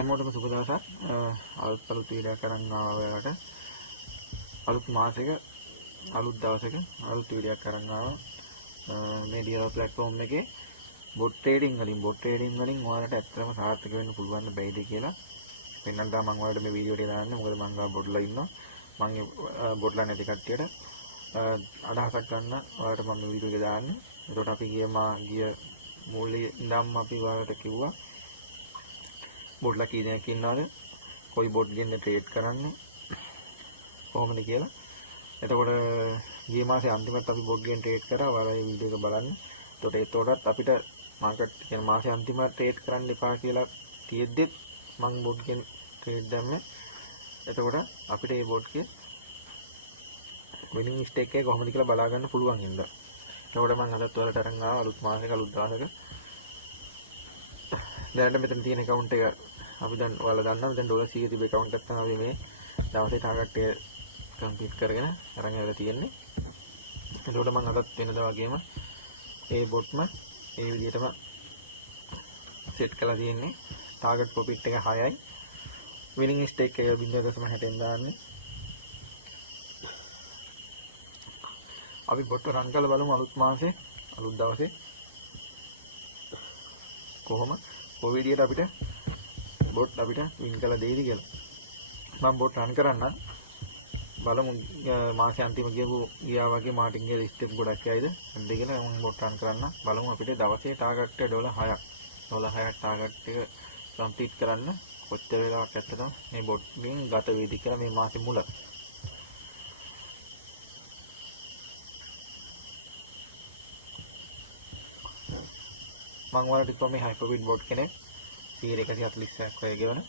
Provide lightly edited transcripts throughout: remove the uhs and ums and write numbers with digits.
හැමෝටම සුබ දවසක්. අලුත් වීඩියෝයක් අරන් ආවා ඔයාලට. අලුත් මාසෙක අලුත් දවසක අලුත් වීඩියෝයක් අරන් ආවා. මේ ඩියෝ ප්ලැට්ෆෝම් එකේ බොට් ට්‍රේඩින් වලින් ඔයාලට ඇත්තටම සාර්ථක වෙන්න පුළුවන් බැයිද කියලා පෙන්නන්න තමයි මම ඔයාලට මේ වීඩියෝ එක දාන්නේ. මොකද මම ගා බොට්ලා ඉන්නවා. මම බොට්ලා නැති කට්ටියට අදහසක් ගන්න ඔයාලට මම මේ වීඩියෝ එක දාන්නේ. ඒකට අපි ගිය මූලික ඉඳන්ම අපි ඔයාලට කිව්වා බොට්ලා කී දෙනෙක් ඉන්නවද? කොයි බොට් ගෙන් ට්‍රේඩ් කරන්නේ? කොහොමද කියලා. එතකොට ගිය මාසේ අන්තිමට අපි බොට් ගෙන් ට්‍රේඩ් කරා. ඔයාලා මේ වීඩියෝ එක බලන්න. ඒතකොටත් අපිට මාකට් කියන මාසේ අන්තිමට ට්‍රේඩ් කරන්න එපා කියලා තියෙද්දි මම බොට් ගෙන් ට්‍රේඩ් දැම්මේ. එතකොට අපිට මේ බොට් එකේ විනිං ස්ටේක් එක කොහොමද කියලා බලා ගන්න පුළුවන් හින්දා. එතකොට මම අදත් ඔයාලට අරන් ආවා අලුත් මාසයක අලුත් දවසක. දැනට මෙතන තියෙන account එක අපි දැන් ඔයාලා දන්නවා දැන් ඩොලර් 100 තිබ්බ account එකක් තමයි අපි මේ දවසේ ටාගට් එක කම්ප්ලීට් කරගෙන අරන් ඇවිල්ලා තියෙන්නේ. එතකොට මම අදත් වෙනදා වගේම ඒ බොට්ම ඒ විදිහටම සෙට් කරලා තියෙන්නේ. ටාගට් ප්‍රොෆිට් එක 6යි. විනිං ස්ටේක් එක 0.60ෙන් දාන්නේ. අපි බොට් රන් කරලා බලමු අලුත් මාසේ අලුත් දවසේ කොයි විදිහට අපිට බොට් අපිට වින් කරලා දෙයිද කියලා. මම බොට් රන් කරන්නම්. බලමු මාසේ අන්තිම ගියා වගේ මාටින්ගේ ස්ටෙප් ගොඩක් ඇයිද නැද්ද කියලා මම බොට් රන් කරන්න. බලමු අපිට දවසේ ටාගට් එක $6ක්. $6ක් ටාගට් එක කම්ප්ලීට් කරන්න කොච්චර වෙලාවක් ඇත්තටම මේ බොට් ගෙන් ගත වේද කියලා මේ මාසේ මුල. මම ඔයාලට කිව්වා මේ හයිපර්බිට් බොට් කෙනෙක් 140ක් වගේ ගෙවන.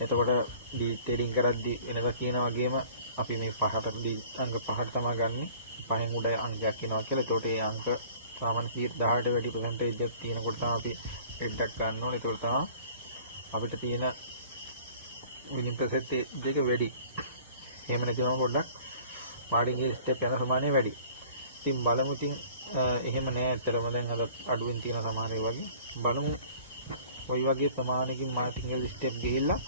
එතකොට ට්‍රේඩින් කරද්දි වෙනදා කියන වගේම අපි මේ අංක 5ට තමයි ගන්නෙ. 5න් උඩ අංකයක් එනවා කියලා. ඒතකොට ඒ අංක සාමාන්‍ය 18ට වැඩි percentage එකක් තියෙනකොට තමයි අපි ට්‍රේඩ් එකක් ගන්න ඕනේ. ඒතකොට තමයි අපිට තියෙන විනිං percentage එක වැඩි. එහෙම නැතිවම පොඩ්ඩක් මාඩින්ගේ ස්ටෙප් යන ප්‍රමාණය වැඩි. ඉතින් බලමු එහෙම නෑ ඇත්තටම දැන් අද අඩුවෙන් තියෙන සමහර ඒවා වගේ බලමු කොයි වගේ ප්‍රමාණයකින් මාර්ටින්ගල් ස්ටෙප් ගිහිල්ලා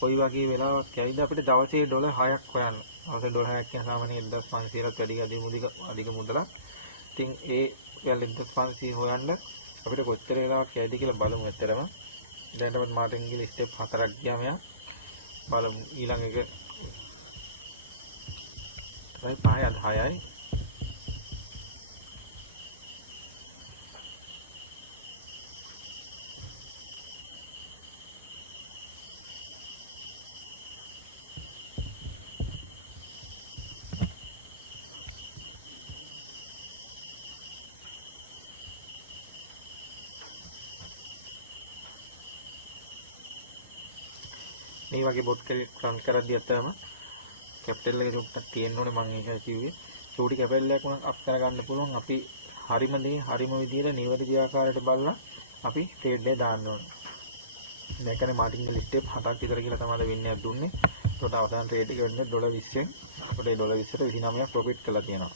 කොයි වගේ වෙලාවක් ඇවිද අපිට දවසේ $6ක් හොයන්න. දවසේ $6ක් කියන සාමාන්‍ය 1500කට වැඩි අධික මුදලක්. ඉතින් ඒ 1500 හොයන්න අපිට කොච්චර වෙලාවක් ඇවිද කියලා බලමු ඇත්තටම. දැනටම මාර්ටින්ගල් ස්ටෙප් 4ක් ගියාම යා බලමු ඊළඟ එක තමයි 5යි අද 6යි. මේ වගේ බොට් කෙනෙක් රන් කරද්දී අතම කැපිටල් එක චුට්ටක් තියෙන්න ඕනේ. මම ඒකයි කිව්වේ. චූටි කැපිටල් එකක් උනත් අප් කරගන්න පුළුවන්. අපි හරිම විදියට නිවැරදි ආකාරයට බලලා අපි ට්‍රේඩ් එක දාන්න ඕනේ. මේකනේ මාර්ටින්ගල් ස්ටෙප් 7ක් විතර කියලා තමයි වෙන්නේ දුන්නේ. ඒකට අවසාන ට්‍රේඩ් එක වෙන්නේ $20ෙන්. අපිට $20ට 29ක් ප්‍රොෆිට් කරලා තියෙනවා.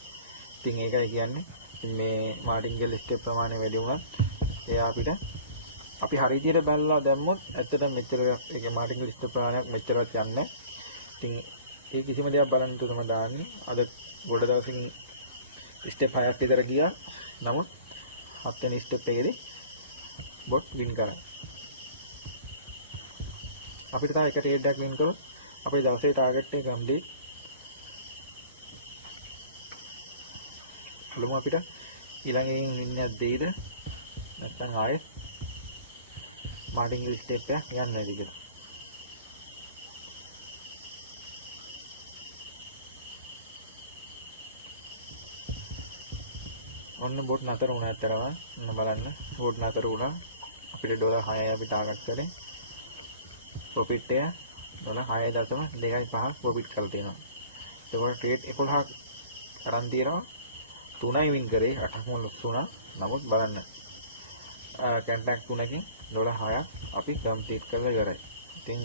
ඉතින් ඒකයි කියන්නේ. මේ මාර්ටින්ගල් ස්ටෙප් ප්‍රමාණය වැඩි වුණත් එයා අපිට අපි හරි විදියට බැලලා දැම්මොත් ඇත්තටම මෙච්චර ඒක මාර්ටින්ගල් ස්ටෙප් ප්‍රමාණයක් මෙච්චරවත් යන්නේ නැහැ. ඉතින් ඒ කිසිම දෙයක් බලන්න තුනම දාන්නේ. අද ගොඩ දවසින් ස්ටෙප් 6ක් විතර ගියා. නමුත් 7 වෙනි ස්ටෙප් එකේදී බොට් වින් කරා. අපිට තව එක ට්‍රේඩ් එකක් වින් කරොත් අපේ දවසේ ටාගට් එක කම්ප්ලීට්. බලමු අපිට ඊළඟින් වින්නයක් දෙයිද නැත්නම් ආයෙත් මාර්ටින්ගල් ස්ටෙප් එක යන්නේ නැති කියලා. ඔන්න බොට් නතර වුණා ඇත්තරම. ඔන්න බලන්න බොට් නතර වුණා. අපිට $6යි අපි ටාගට් කරේ. ප්‍රොෆිට් එක $6.25 ප්‍රොෆිට් කරලා තියෙනවා. ඒකෝට ට්‍රේඩ් 11ක් අරන් තියෙනවා. 3යි වින් කරේ 8ක්ම ලොස් වුණා. නමුත් බලන්න කන්ටැක්ට් 3කින් $6ක් අපි කම්ප්ලීට් කරලා ඉවරයි. ඉතින්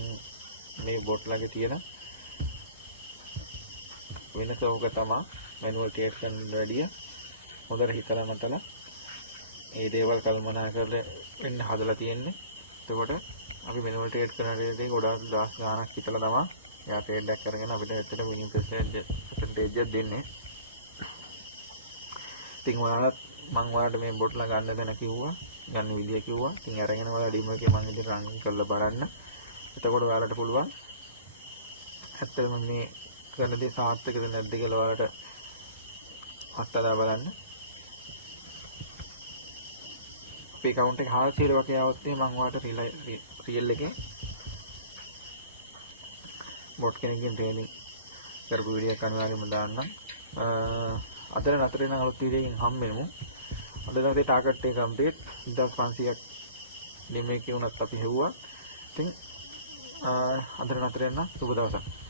මේ බොට් ළඟ තියෙන වෙනස ඕක තමයි මැනුවල් ට්‍රේඩ් කරන වැඩිය හොඳට හිතලා මතලා ඒ දේවල් කල්පනා කරලා වෙන්න හදලා තියෙන්නේ. එතකොට අපි මෙනුවල් ට්‍රේඩ් කරන රේටේ ගොඩාක් දවස් ගාණක් හිටලා තමයි යා ට්‍රේඩ් එකක් කරගෙන අපිට ඇත්තට විනිං පර්සන්ටේජ් එක දෙන්නේ. ඉතින් ඔයාලත් මම ඔයාලට මේ බොට්ලා ගන්න තැන කිව්වා, ගන්න විදිය කිව්වා. ඉතින් අරගෙන ඔයාලා ඩිමෝ එකේ මම ඉතින් රන් කරලා බලන්න. එතකොට ඔයාලට පුළුවන් ඇත්තටම මේ කරන දේ සාර්ථකද නැද්ද කියලා ඔයාලට අත්දැක බලන්න. අපේ account එක 400 වගේ આવොත් මම ඔයාලට රියල් එකේ බොට් කෙනෙක්ගෙන් ට්‍රේනින් කරපු වීඩියෝ එක අනිවාර්යයෙන්ම දාන්නම්. අද නතර වෙන අලුත් වීඩියෝ එකකින් හම්බෙමු. අද දවසේ ටාගට් එක කම්ප්ලීට් 1500ක් ඩිමෝ එකේ වුණත් අපි හෙව්වා. ඉතින් අද නතර වෙන සුබ දවසක්.